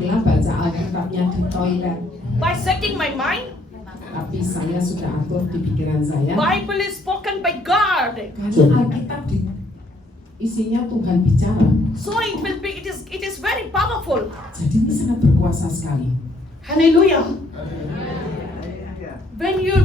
Laki-laki baca Alkitabnya di toilet. By setting my mind, Tapi saya sudah atur di pikiran saya. Bible is spoken by God. Karena Alkitab isinya Tuhan bicara. So it is very powerful. Jadi ini sangat berkuasa sekali. Hallelujah. When you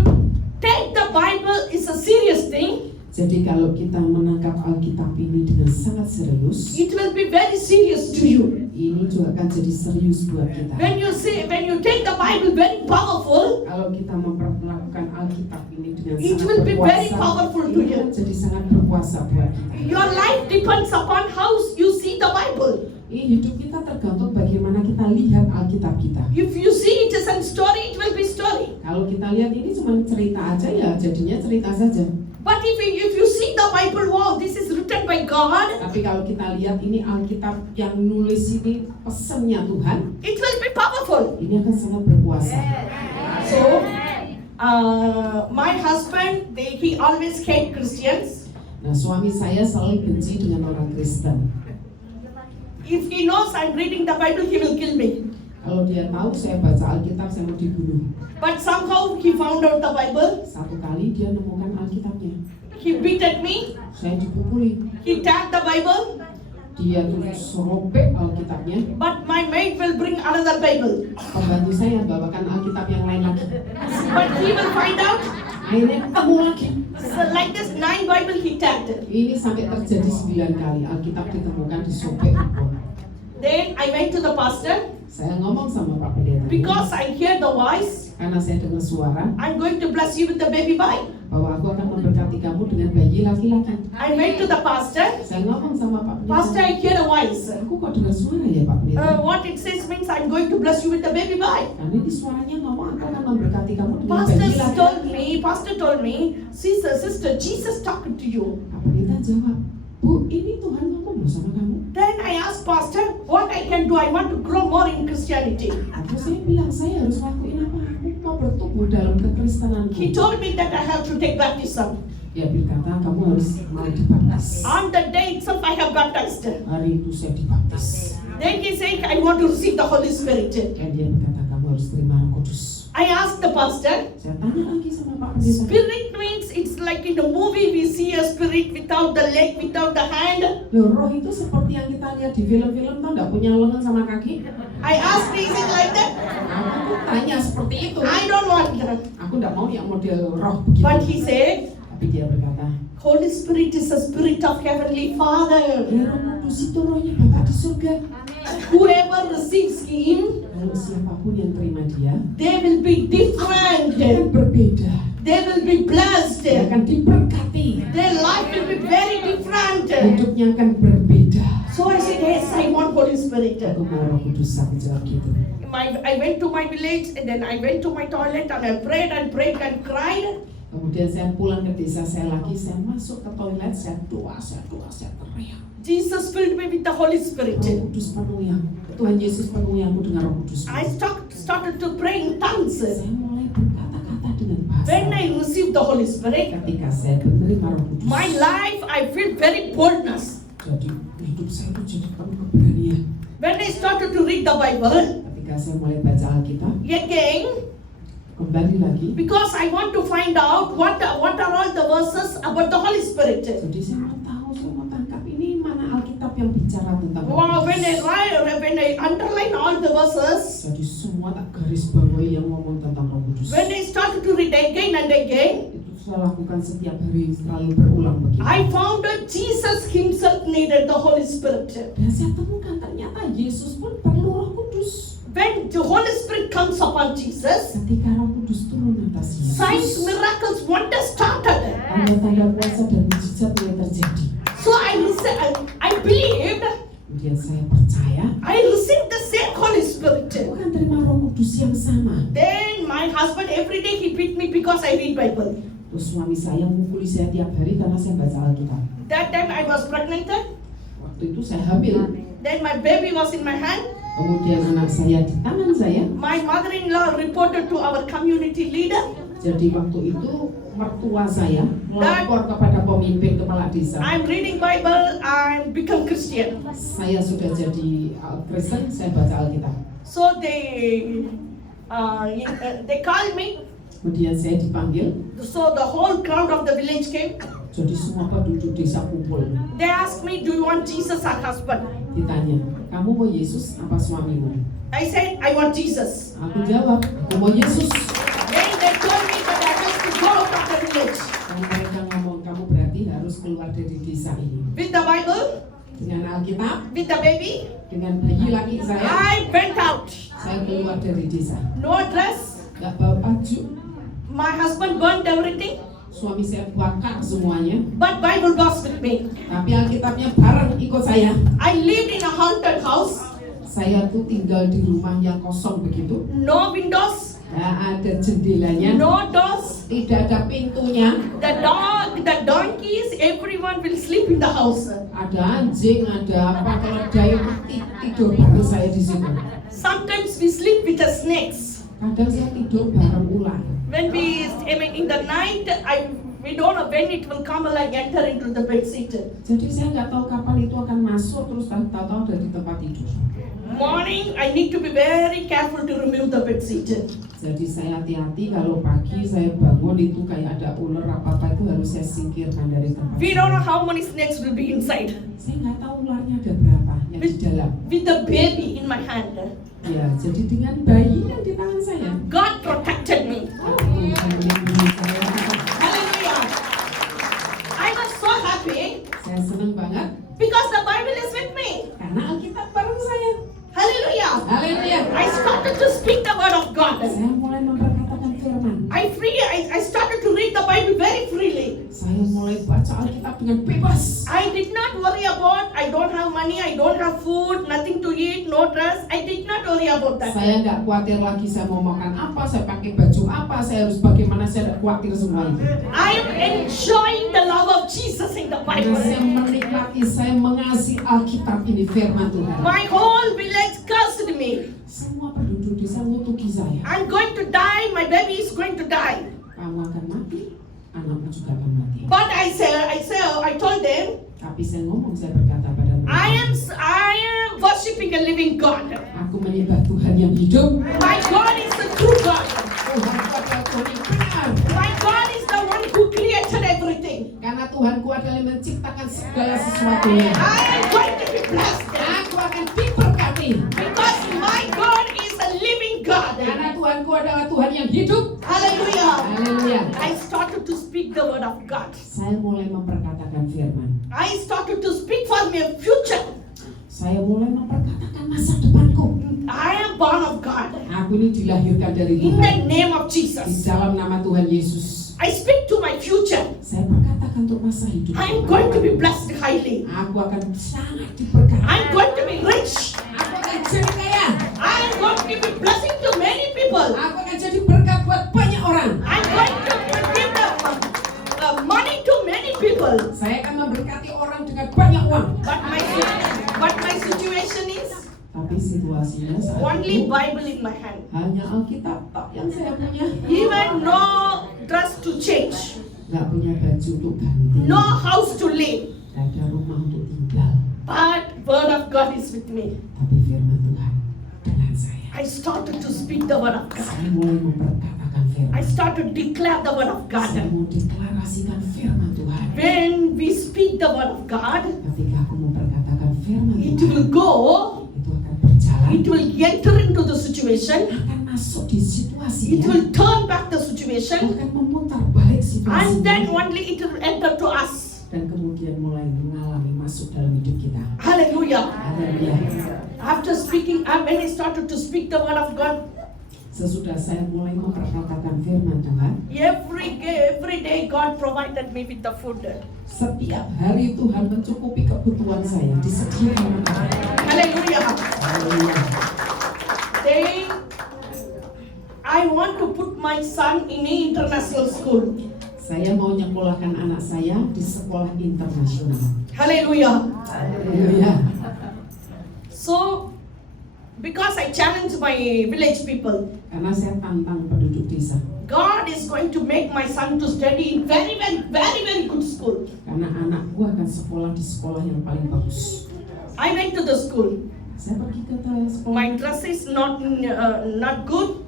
take the Bible, it's a serious thing. Jadi kalau kita menangkap Alkitab ini dengan sangat serius, It will be very serious to you. ini juga akan jadi serius buat kita. When you take the Bible very powerful, Kalau kita memperlakukan Alkitab ini dengan It sangat will be very berkuasa, powerful to ini you. akan jadi sangat berkuasa buat kita. your life depends upon how you see the Bible. Ini hidup kita tergantung bagaimana kita lihat Alkitab kita. If you see it as a story, it will be story. Kalau kita lihat ini cuma cerita aja ya, jadinya cerita saja. But if you see the Bible, wow, this is written by God, Tapi kalau kita lihat ini Alkitab yang nulis ini pesannya Tuhan, it will be powerful. ini akan sangat berkuasa. So, my husband, he always hate Christians. Nah, suami saya selalu benci dengan orang Kristen. If he knows I'm reading the Bible, he will kill me. Kalau dia tahu saya baca Alkitab, saya mau dibunuh. But somehow he found out the Bible. Satu kali dia nemukan Alkitabnya. He beat at me. Saya dipukuli. He tapped the Bible. Dia tuh serobek Alkitabnya. But my maid will bring another Bible. Pembantu saya bawakan Alkitab yang lain lagi. But he will find out. Akhirnya ketemu lagi. So like this 9 Bible he tapped. Ini sampai terjadi 9 kali Alkitab ditemukan disobek. Then I went to the pastor. Saya ngomong sama Pak Pendeta. Because I hear the voice, Karena saya dengar suara I'm going to bless you with the baby Bible. bahwa aku akan memberkati kamu dengan bayi laki-laki. I went to the pastor. Saya ngomong sama Pak Pendeta. Pastor, I hear a voice. Aku kok dengar suara ya Pak Pendeta? What it says means I'm going to bless you with the baby Bible. Karena ini suaranya ngomong aku akan memberkati kamu dengan bayi laki-laki. Pastor told me, sister, Jesus talking to you. Pak Pendeta jawab, Bu, ini Tuhan ngomong loh sama kamu. Then I asked pastor, what I can do? I want to grow more in Christianity. Aku saya bilang saya harus lakuin apa? Aku mau bertumbuh dalam kekristenanku. He told me that I have to take baptism. Dia berkata kamu harus mau dibaptis. On the day itself, I have baptized. Hari itu saya dibaptis. Then he said, I want to receive the Holy Spirit. Dan dia berkata kamu harus terima Roh Kudus. I asked the pastor, Saya tanya lagi sama Pak Pendeta. spirit means it's like in the movie we see a spirit without the leg, without the hand. Loh, roh itu seperti yang kita lihat di film-film tuh nggak punya lengan sama kaki. I asked, is it like that? Aku tanya seperti itu. I don't want that. Aku nggak mau yang model roh begitu. But he said, Tapi dia berkata, Holy Spirit is the spirit of Heavenly Father. ya Roh Kudus itu rohnya Bapa di surga. Whoever receives Him, Kalau siapapun yang terima dia, they will be different. dia akan berbeda. They will be blessed. Dia akan diberkati. Their life will be very different. Hidupnya akan berbeda. So I said, yes, I want Holy Spirit. Aku mau Roh Kudus, aku jawab gitu. I went to my village and then I went to my toilet and I prayed and cried. Kemudian saya pulang ke desa saya lagi, saya masuk ke toilet, saya doa, saya teriak. Jesus filled me with the Holy Spirit. Roh Kudus penuhi aku. Tuhan Yesus penuhi aku dengan Roh Kudus. I started to pray in tongues. Saya mulai berkata-kata dengan bahasa. When I received the Holy Spirit, Ketika saya menerima Roh Kudus, my life, I feel very boldness. jadi hidup saya itu jadi penuh keberanian. When I started to read the Bible, Ketika saya mulai baca Alkitab, again, kembali lagi. because I want to find out what are all the verses about the Holy Spirit. Jadi saya mau tahu, saya mau tangkap ini mana Alkitab yang bicara tentang Roh Wow, Kudus. when I underline all the verses, Jadi semua tak garis bawahi yang ngomong tentang Roh Kudus. when I started to read again and again, Itu saya lakukan setiap hari, selalu berulang begitu. I found that Jesus Himself needed the Holy Spirit. Dan saya temukan ternyata Yesus pun perlu Roh Kudus. When the Holy Spirit comes upon Jesus, Ketika Roh Kudus turun atas Yesus, signs, miracles, wonders started. tanda-tanda kuasa dan mujizat mulai terjadi. So I believed, Kemudian saya percaya, I received the same Holy Spirit. aku akan terima Roh Kudus yang sama. Then my husband every day he beat me because I read Bible. Terus suami saya memukuli saya tiap hari karena saya baca Alkitab. That time I was pregnant. Waktu itu saya hamil. Then my baby was in my hand. Kemudian anak saya di tangan saya. My mother-in-law reported to our community leader. Jadi waktu itu mertua saya melapor kepada pemimpin kepala desa. I'm reading Bible and become Christian. Saya sudah jadi Kristen, saya baca Alkitab. So they called me. Kemudian saya dipanggil, So the whole crowd of the village came. jadi semua penduduk desa kumpul. They asked me, "Do you want Jesus our husband?" Ditanya, kamu mau Yesus apa suamimu? I said, "I want Jesus." Aku jawab, aku mau Yesus. Then they told me that I have to go out of the village Dan mereka ngomong, kamu berarti harus keluar dari desa ini. with the Bible, Dengan Alkitab, with the baby. dengan bayi laki saya I went out. keluar dari desa. No dress. Gak bawa baju, My husband burned everything, suami saya bakar semuanya. but Bible was with me. Tapi Alkitabnya bareng ikut saya. I lived in a haunted house. Saya tuh tinggal di rumah yang kosong begitu. No windows, Gak ada jendelanya, no doors. tidak ada pintunya. The dog, the donkeys, everyone will sleep in the house. Ada anjing, ada apa, keledai tidur bareng saya di situ. Sometimes we sleep with the snakes. Kadang saya tidur bareng ular. When in the night, we don't know when it will come like enter into the bed seat. Jadi saya nggak tahu kapan itu akan masuk, terus tahu-tahu ada di tempat tidur. Morning, I need to be very careful to remove the bed seat. Jadi saya hati-hati kalau pagi saya bangun itu kayak ada ular apa-apa itu harus saya singkirkan dari tempat. We don't know how many snakes will be inside. Saya nggak tahu ularnya ada berapa yang di dalam. With the baby in my hand, Ya, jadi dengan bayi yang di tangan saya. God protected me. Tuhan melindungi saya. Hallelujah. I was so happy Saya senang banget because the Bible is with me. karena Alkitab bareng saya. Hallelujah. Haleluya. I started to speak the word of God. Saya mulai memperkatakan firman. I started to read the Bible very freely. Saya mulai baca Alkitab dengan bebas. I did not worry about I don't have money, I don't have food, nothing to eat, no dress. I did not worry about that. Saya nggak khawatir lagi saya mau makan apa, saya pakai baju apa, saya harus bagaimana, saya nggak khawatir semua itu. I am enjoying the love of Jesus in the Karena saya Bible. menikmati, saya mengasihi Alkitab ini, firman Tuhan. My whole village cursed me. Semua penduduk desa ngutuki saya. I'm going to die, my baby is going to die. Kamu akan mati, anakmu juga akan mati. But I told them, Tapi saya ngomong, saya berkata pada mereka, I am worshiping a living God. aku menyembah Tuhan yang hidup. My God is the true God. Tuhanku adalah Tuhan yang benar. My God is the one who created everything. Karena Tuhanku adalah yang menciptakan segala sesuatunya. I am going to be blessed Aku akan diberkati. because my God is a living God. Karena Tuhanku adalah Tuhan yang hidup. Hallelujah. Haleluya. I started to speak the word of God. Saya mulai memperkatakan firman. I started to speak for my future. Saya mulai memperkatakan masa depanku. I am born of God. Aku ini dilahirkan dari In the Tuhan. name of Di Jesus. dalam nama Tuhan Yesus. I speak to my future. Saya berkatakan untuk masa hidup. I am going to be blessed highly. Aku akan sangat diberkati. I'm going to be rich. Aku akan jadi kaya. I am going to be blessing to many people. Aku akan jadi berkat buat banyak orang. I'm going to give the money to many people. Saya akan memberkati orang dengan banyak uang. But my situation is Tapi situasinya saat only itu Bible in my hand. hanya Alkitab tak yang saya punya. Even no dress to change. Gak punya baju untuk ganti. No house to live. Gak ada rumah untuk tinggal. But word of God is with me. Tapi firman Tuhan dengan saya. I started to speak the word of God. Saya mulai memperkatakan firman. I started to declare the word of Saya God. mau deklarasikan firman Tuhan. When we speak the word of God, Ketika aku memperkatakan firman it Tuhan, will go, itu akan berjalan. it will enter into the situation, Akan masuk di situasi. it will turn back the situation, Akan memutar balik situasi. and then only it will enter to us. Dan kemudian mulai mengalami masuk dalam hidup kita. Hallelujah. Haleluya. After speaking, when I started to speak the word of God, Sesudah saya mulai memperkatakan firman Tuhan, every day God provided me with the food. setiap hari Tuhan mencukupi kebutuhan saya, disediakan makanan. Hallelujah. Haleluya. Then I want to put my son in an international school. Saya mau nyekolahkan anak saya di sekolah internasional. Hallelujah. Haleluya. So, because I challenge my village people, Karena saya tantang penduduk desa. God is going to make my son to study in very good school. Karena anakku akan sekolah di sekolah yang paling bagus. I went to the school. Saya pergi ke sekolah. My dress is not good.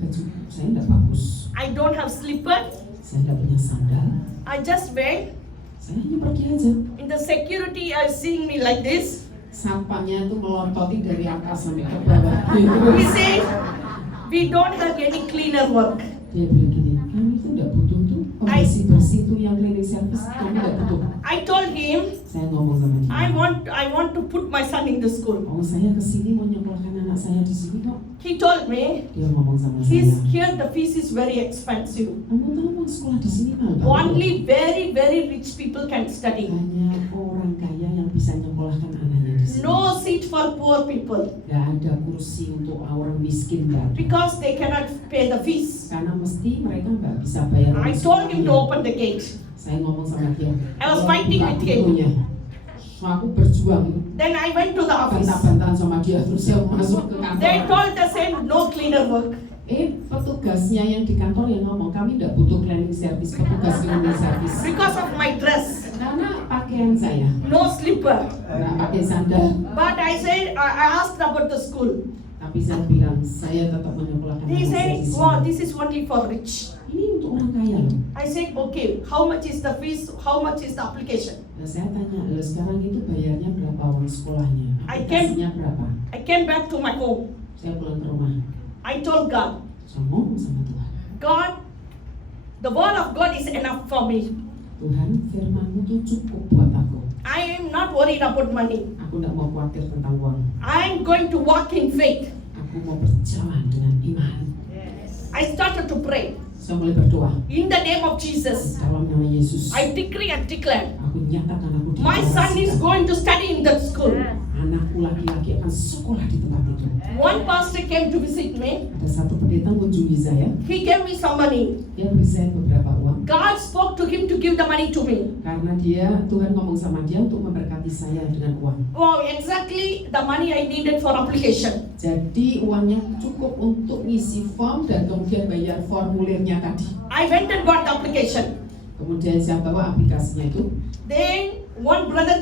Baju saya tidak bagus. I don't have slipper. Saya tidak punya sandal. I just went. Saya hanya pergi aja. In the security are seeing me like this. Satpamnya itu melontoti dari atas sampai ke bawah. He said, we don't have any cleaner work. Dia bilang gini, kami itu tidak butuh tuh bersih itu yang cleaning service, kami tidak butuh. I told him, Saya ngomong sama dia. I want to put my son in the school. Oh, saya kesini mau nyekolahkan anak saya di sini kok. He told me, Dia ngomong sama saya. here the fees is very expensive. Kamu tahu mau sekolah di sini mahal banget. Only very rich people can study. Hanya orang kaya yang bisa nyekolahkan anaknya di sini. No seat for poor people Gak ada kursi untuk orang miskin, gak ada. because they cannot pay the fees. Karena mesti mereka nggak bisa bayar. I told him to open the gate. Saya ngomong sama dia. I was fighting with him. So, aku berjuang, Then I went to the office. bantah-bantahan sama dia, terus saya masuk ke They kantor. told the same, no cleaner work. Petugasnya yang di kantor yang ngomong, kami tidak butuh cleaning service, petugas cleaning service. Because of my dress, Karena pakaian saya, no slipper. nggak pakai sandal. But I said, I asked about the school. Tapi saya bilang, saya tetap menyekolahkan He anak saya said, di sini. wow, this is only for rich. Ini untuk orang kaya loh. I said, okay, how much is the fees? How much is the application? Nah, saya tanya, lo sekarang itu bayarnya berapa uang sekolahnya? I can- Aplikasinya berapa? I came back to my home. Saya pulang ke rumah, I told God, saya ngomong sama Tuhan. God, the word of God is enough for me. Tuhan, firman-Mu itu cukup buat aku. I am not worried about money. Aku tidak mau khawatir tentang uang. I am going to walk in faith. Aku mau berjalan dengan iman. I started to pray. Saya mulai berdoa. In the name of Jesus, Dalam nama Yesus, I decree and declare, aku nyatakan aku my son is dikasihkan. going to study in that school. Anakku laki-laki akan sekolah di tempat itu. One pastor came to visit me. Ada satu pendeta mengunjungi saya. He gave me some money. Dia beri saya beberapa uang. God spoke to him to give the money to me. Karena Tuhan ngomong sama dia untuk memberkati saya dengan uang. Wow, exactly the money I needed for application. Jadi uangnya cukup untuk ngisi form dan kemudian bayar formulirnya tadi. I went and got the application. Kemudian saya bawa aplikasinya itu. Then one brother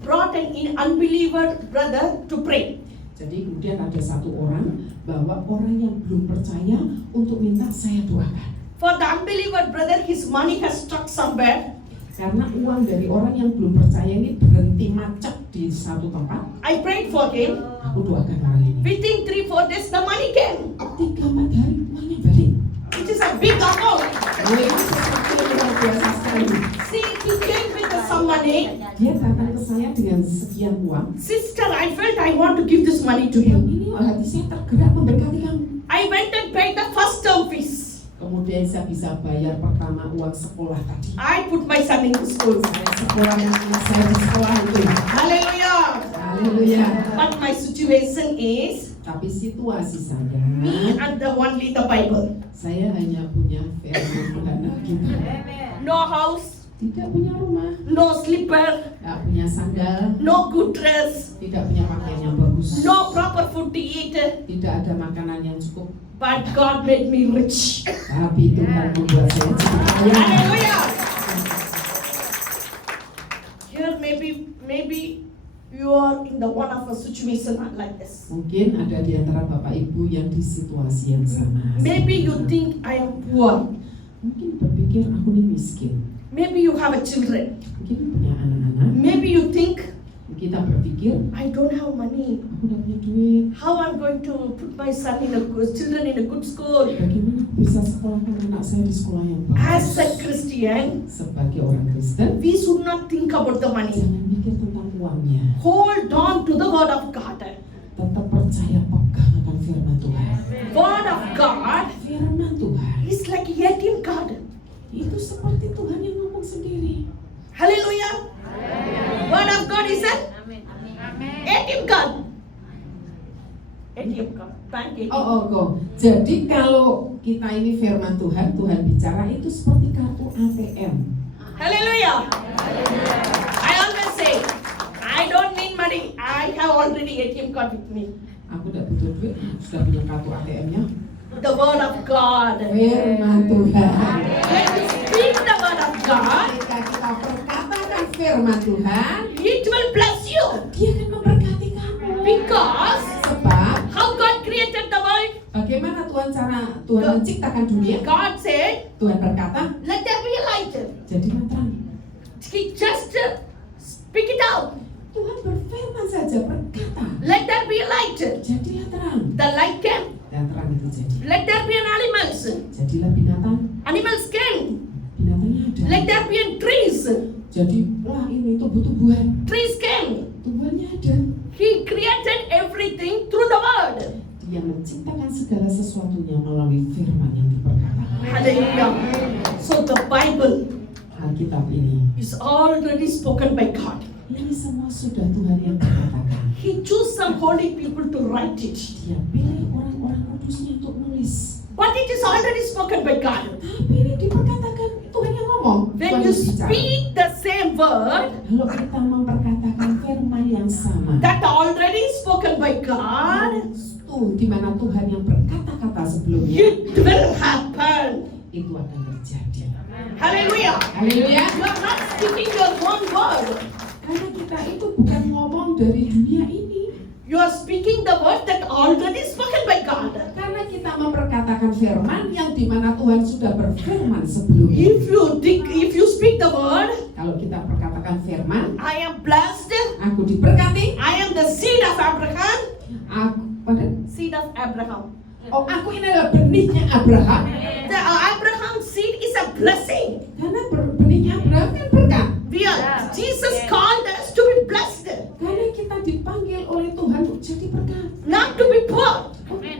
brought an unbeliever brother to pray. Jadi kemudian ada satu orang bawa orang yang belum percaya untuk minta saya doakan. For the unbeliever brother, his money has stuck somewhere. Karena uang dari orang yang belum percaya ini berhenti macet di satu tempat. I prayed for him. Aku doakan orang ini. Within 3-4 days, the money came. 3-4 hari uangnya balik. It is a big amount. Ini sesuatu yang luar biasa sekali. See, he came with some money. Dia datang ke saya dengan sekian uang. Sister, I felt I want to give this money to Dan you. ini hati saya tergerak memberkati kamu. I went and paid the first term fees. Kemudian saya bisa bayar pertama uang sekolah tadi. I put my son in the school. Saya sekolah anak saya di sekolah itu. Hallelujah. Haleluya. But my situation is, Tapi situasi saya, me and the only the Bible. saya hanya punya firman Tuhan kita. No house, Tidak punya rumah, no slipper, tidak punya sandal, no good dress, tidak punya pakaian yang bagus, no proper food to eat. tidak ada makanan yang cukup. But God made me rich. Tapi Tuhan membuat saya jadi kaya. Hallelujah. Here maybe you are in the one of a situation like this. Mungkin ada di antara Bapak Ibu yang di situasi yang sama. Maybe you think I am poor. Mungkin berpikir aku ini miskin. Maybe you have a children. Mungkin punya anak-anak. Maybe you think Kita berpikir I don't have money. aku tidak punya duit. How I'm going to put my son in children in a good school? Bagaimana aku bisa sekolahkan anak saya di sekolah yang As bagus? a Christian, Sebagai orang Kristen, we should not think about the money. jangan mikir tentang uangnya. Hold on to the word of God. Tetap percaya pegang akan firman Tuhan. Word of God Firman Tuhan is like a ATM card. itu seperti Tuhan yang ngomong sendiri. Hallelujah. Word of God is an ATM card. ATM card. Bank ATM. Oh. Jadi kalau kita ini firman Tuhan, Tuhan bicara itu seperti kartu ATM. Hallelujah. I always say, I don't need money. I have already ATM card with me. Aku tidak butuh duit, sudah punya kartu ATM-nya. The word of God. Firman Tuhan. When you speak the word of God, Ketika kita perkatakan firman Tuhan, it will bless you. you. Dia akan memberkati kamu. Because Sebab how God created the world, bagaimana Tuhan menciptakan dunia? God said, Tuhan berkata, let there be a light. jadilah terang. He just speak it out. Tuhan berfirman saja, berkata, Let there be a light. jadilah terang. The light came. Dan terang itu jadi. Let there be an animals. Jadilah binatang. Animals came. Binatangnya ada. Let there be a trees. Jadilah ini tumbuh-tumbuhan. Trees came. Tumbuhannya ada. He created everything through the word. Dia menciptakan segala sesuatunya melalui firman yang diperkatakan. Hallelujah. So the Bible Alkitab ini, is already spoken by God. ini semua sudah Tuhan yang berkatakan. He chose some holy people to write it. Dia pilih orang-orang kudusnya untuk menulis. But it is already spoken by God. Tapi ini diperkatakan Tuhan yang ngomong. When Tuhan you yang bicara. speak the same word Kalau kita memperkatakan firman yang sama, that already spoken by God, itu di mana Tuhan yang berkata-kata sebelumnya, it will happen. itu akan terjadi. Hallelujah. Haleluya. You are not speaking your own word. Karena kita itu bukan ngomong dari dunia ini. You are speaking the word that already spoken by God. Karena kita memperkatakan firman yang di mana Tuhan sudah berfirman sebelumnya. If you speak the word, Kalau kita perkatakan firman, I am blessed. aku diberkati, I am the seed of Abraham. Seed of Abraham. aku ini adalah benihnya Abraham. The Abraham seed is a blessing. Karena benihnya Abraham kan berkat. Jesus called us to be blessed, Karena kita dipanggil oleh Tuhan untuk jadi berkat, not to be poor.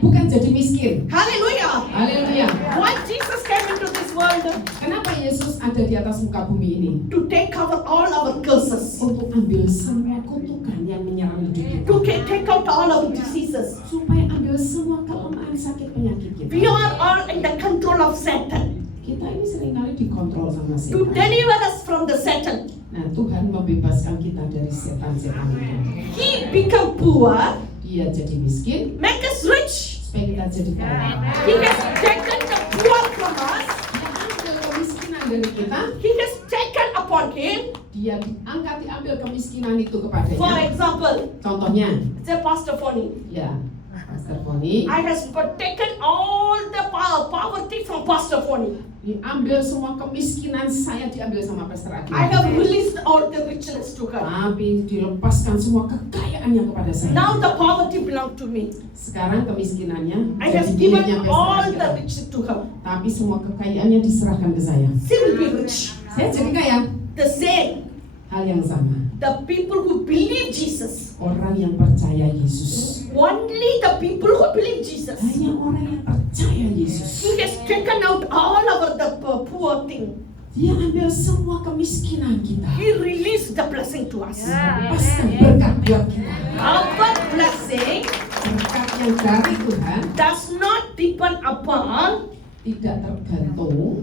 bukan jadi miskin. Hallelujah. Haleluya. Why Jesus came into this world? Kenapa Yesus ada di atas muka bumi ini? To take cover all our curses. Untuk ambil semua kutukan yang menyerang hidup To kita. take out all our diseases. Supaya ambil semua kelemahan sakit penyakit kita. We are all in the control of Satan. Kita ini seringkali dikontrol sama To setan. deliver us from the Satan. Nah, Tuhan membebaskan kita dari setan-setan itu. He become poor, Dia jadi miskin make us rich. supaya kita jadi kaya. He has taken the poor from us. Dia ambil kemiskinan dari kita. He has taken upon him. Dia diambil kemiskinan itu For kepadanya. example, Contohnya, say Pastor Foni, ya, Pastor Foni I has taken all the poverty from Pastor Foni. diambil semua kemiskinan saya diambil sama Pastor Agi. I have released all the richness to her. Tapi dilepaskan semua kekayaannya kepada saya. Now the poverty belongs to me. Sekarang kemiskinannya I jadi have miliknya given Pastor all Agi. the riches to her. Tapi semua kekayaannya diserahkan ke saya. She will be rich. Saya jadi kaya. The same. Hal yang sama. The people who believe Jesus. Orang yang percaya Yesus. Only the people who believe Jesus. Hanya orang yang percaya Yesus. He has taken out all our the poor thing. Dia ambil semua kemiskinan kita. He released the blessing to us. Lepaskan berkat buat kita. Our blessing Berkat yang dari Tuhan does not depend upon tidak tergantung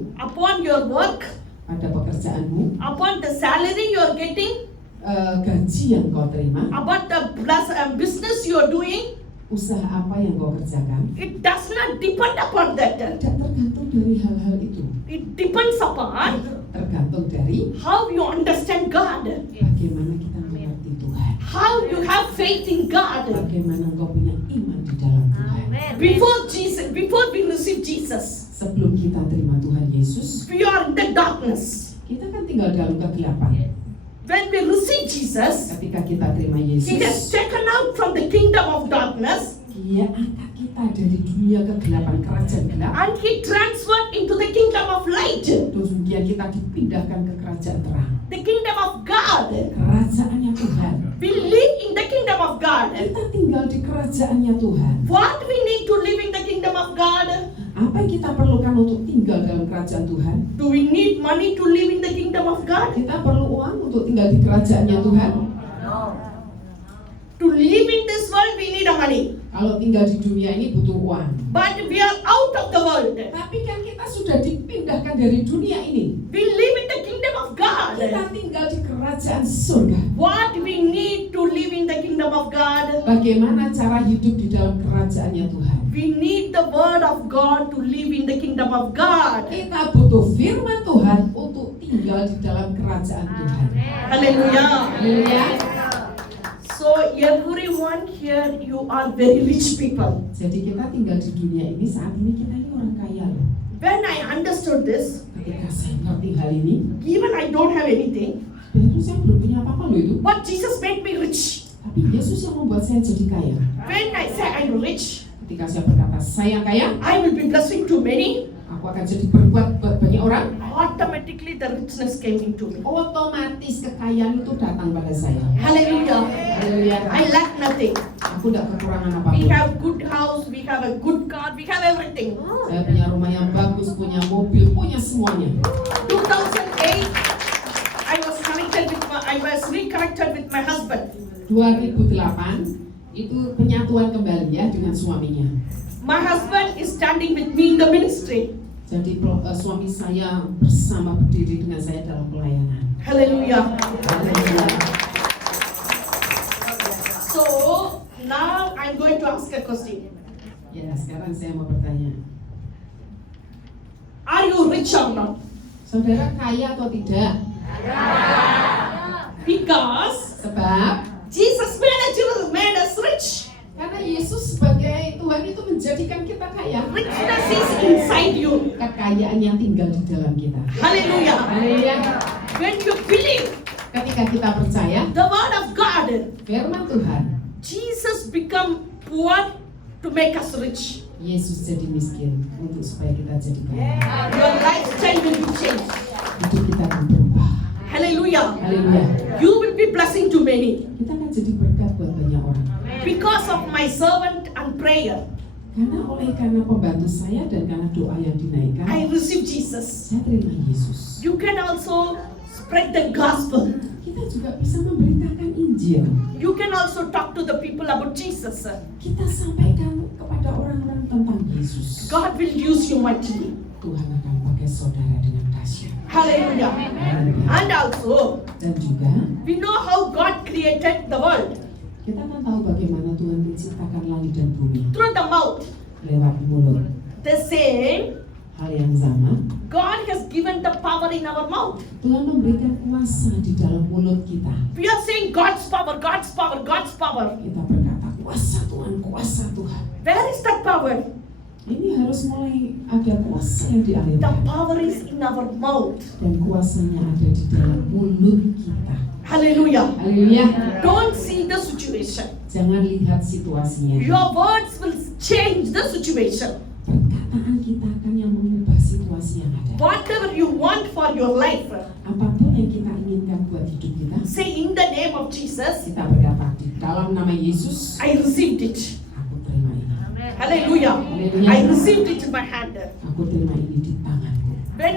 your work, pada pekerjaanmu, upon the salary you are getting, gaji yang kau terima, about the business you are doing. usaha apa yang kau kerjakan. It does not depend upon that. Tidak tergantung dari hal-hal itu. It depends upon Tergantung dari how you understand God, bagaimana kita mengerti Tuhan. how you have faith in God. Bagaimana engkau punya iman di dalam Tuhan. Before we receive Jesus, Sebelum kita terima Tuhan Yesus, we are in the darkness. kita kan tinggal dalam kegelapan. When we receive Jesus, Ketika kita terima He has Yesus, taken out from the kingdom of darkness Dia angkat kita dari dunia kegelapan, kerajaan gelap. and He transferred into the kingdom of light, Terus kemudian kita dipindahkan ke kerajaan terang. the kingdom of God. Kerajaannya Tuhan. We live in the kingdom of God. Kita tinggal di kerajaannya Tuhan. What we need to live in the kingdom of God? Apa yang kita perlukan untuk tinggal dalam kerajaan Tuhan? Do we need money to live in the kingdom of God? Kita perlu uang untuk tinggal di kerajaannya Tuhan. To live in this world, we need a money. Kalau tinggal di dunia ini butuh uang. But we are out of the world. Tapi kan kita sudah dipindahkan dari dunia ini. We live in the kingdom of God. Kita tinggal di kerajaan surga. What we need to live in the kingdom of God? Bagaimana cara hidup di dalam kerajaannya Tuhan? We need the word of God to live in the kingdom of God. Kita butuh firman Tuhan untuk tinggal di dalam kerajaan Tuhan. Hallelujah. Haleluya. So everyone here, you are very rich people. Jadi kita tinggal di dunia ini, saat ini kita ini orang kaya loh. When I understood this, Ketika saya ngerti hal ini, even I don't have anything, dan itu saya belum punya apa-apa loh itu. but Jesus made me rich. Tapi Yesus yang membuat saya jadi kaya. When I say I'm rich, Ketika saya berkata saya kaya, I will be blessing to many. aku akan jadi berbuat buat banyak orang. Automatically the richness came into me. Otomatis kekayaan itu datang pada saya. Hallelujah. Haleluya. I lack nothing. Aku tidak kekurangan We apapun. have good house, we have a good car, we have everything. Saya punya rumah yang bagus, punya mobil, punya semuanya. 2008, I was reconnected with my husband. 2008 itu penyatuan kembali ya dengan suaminya. My husband is standing with me in the ministry. Jadi suami saya bersama berdiri dengan saya dalam pelayanan. Hallelujah. Haleluya. So now I'm going to ask a question. Ya, sekarang saya mau bertanya. Are you rich or not? Saudara kaya atau tidak? Because Sebab Jesus made us rich. karena Yesus sebagai Tuhan itu menjadikan kita kaya. Richness is inside you. Kekayaan yang tinggal di dalam kita. Hallelujah. Haleluya. When you believe Ketika kita percaya the word of God, firman Tuhan, Jesus become poor to make us rich. Yesus jadi miskin untuk supaya kita jadi kaya. Your lifestyle will be changed. Hidup kita akan berubah. Hallelujah. Haleluya. You will be blessing to many. Kita akan jadi berkat buat banyak orang. Because of my servant and prayer, Karena pembantu saya dan karena doa yang dinaikkan, I receive Jesus. saya terima Yesus. You can also spread the gospel. Kita juga bisa memberitakan Injil. You can also talk to the people about Jesus. Kita sampaikan kepada orang-orang tentang Yesus. God will use you mightily. Tuhan akan pakai saudara dengan dahsyat. Hallelujah. Haleluya. And also, Dan juga we know how God created the world kita akan tahu bagaimana Tuhan menciptakan langit dan bumi through the mouth. lewat mulut. The same, Hal yang sama, God has given the power in our mouth. Tuhan memberikan kuasa di dalam mulut kita. We are saying God's power, God's power, God's power. Kita berkata kuasa Tuhan, kuasa Tuhan. Where is that power? Ini harus mulai ada kuasa yang The dialirkan. power is in our mouth. Dan kuasanya ada di dalam mulut kita. Hallelujah. Haleluya. Don't see the situation. Jangan lihat situasinya. Your words will change the situation. Perkataan kita akan yang mengubah situasi yang ada. Whatever you want for your life, Apapun yang kita inginkan buat hidup kita, say in the name of Jesus, kita berkata di dalam nama Yesus, I received it. aku terima ini. Hallelujah. Hallelujah. I received it in my hand. Aku terima ini di tanganku. When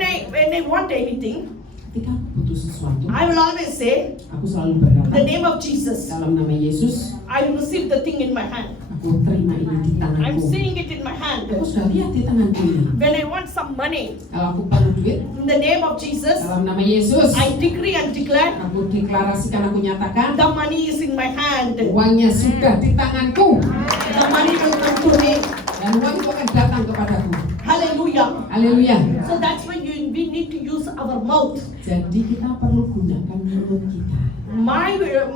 I want anything, Ketika aku butuh sesuatu, I will always say, aku selalu in the berkata name of Jesus, dalam nama Yesus, I receive the thing in my hand. aku terima ini di I'm tanganku. seeing it in my hand. Aku sudah lihat di tanganku ini. When I want some money, Kalau aku perlu duit, in the name of Jesus, dalam nama Yesus, I decree and declare, aku deklarasikan, aku nyatakan, the money is in my hand. uangnya sudah di tanganku. The money will come to me. Dan uang itu akan datang kepadaku. Hallelujah. Haleluya. So that's why we need to use our mouth. Jadi kita perlu gunakan mulut kita.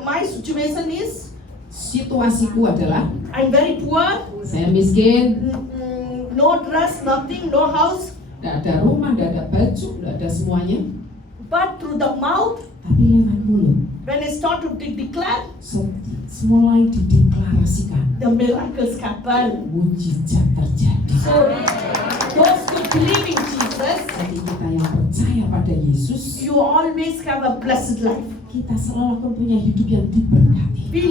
My situation is, Situasiku adalah I'm very poor, saya miskin, no dress, nothing, no house. tidak ada rumah, tidak ada baju, tidak ada semuanya. But through the mouth, Tapi lewat mulut, when I start to declare, mulai dideklarasikan, the miracles happen. mujizat terjadi. So those who believe in Jesus, Jadi kita yang percaya pada Yesus, you always have a blessed life. kita selalu akan punya hidup yang diberkati.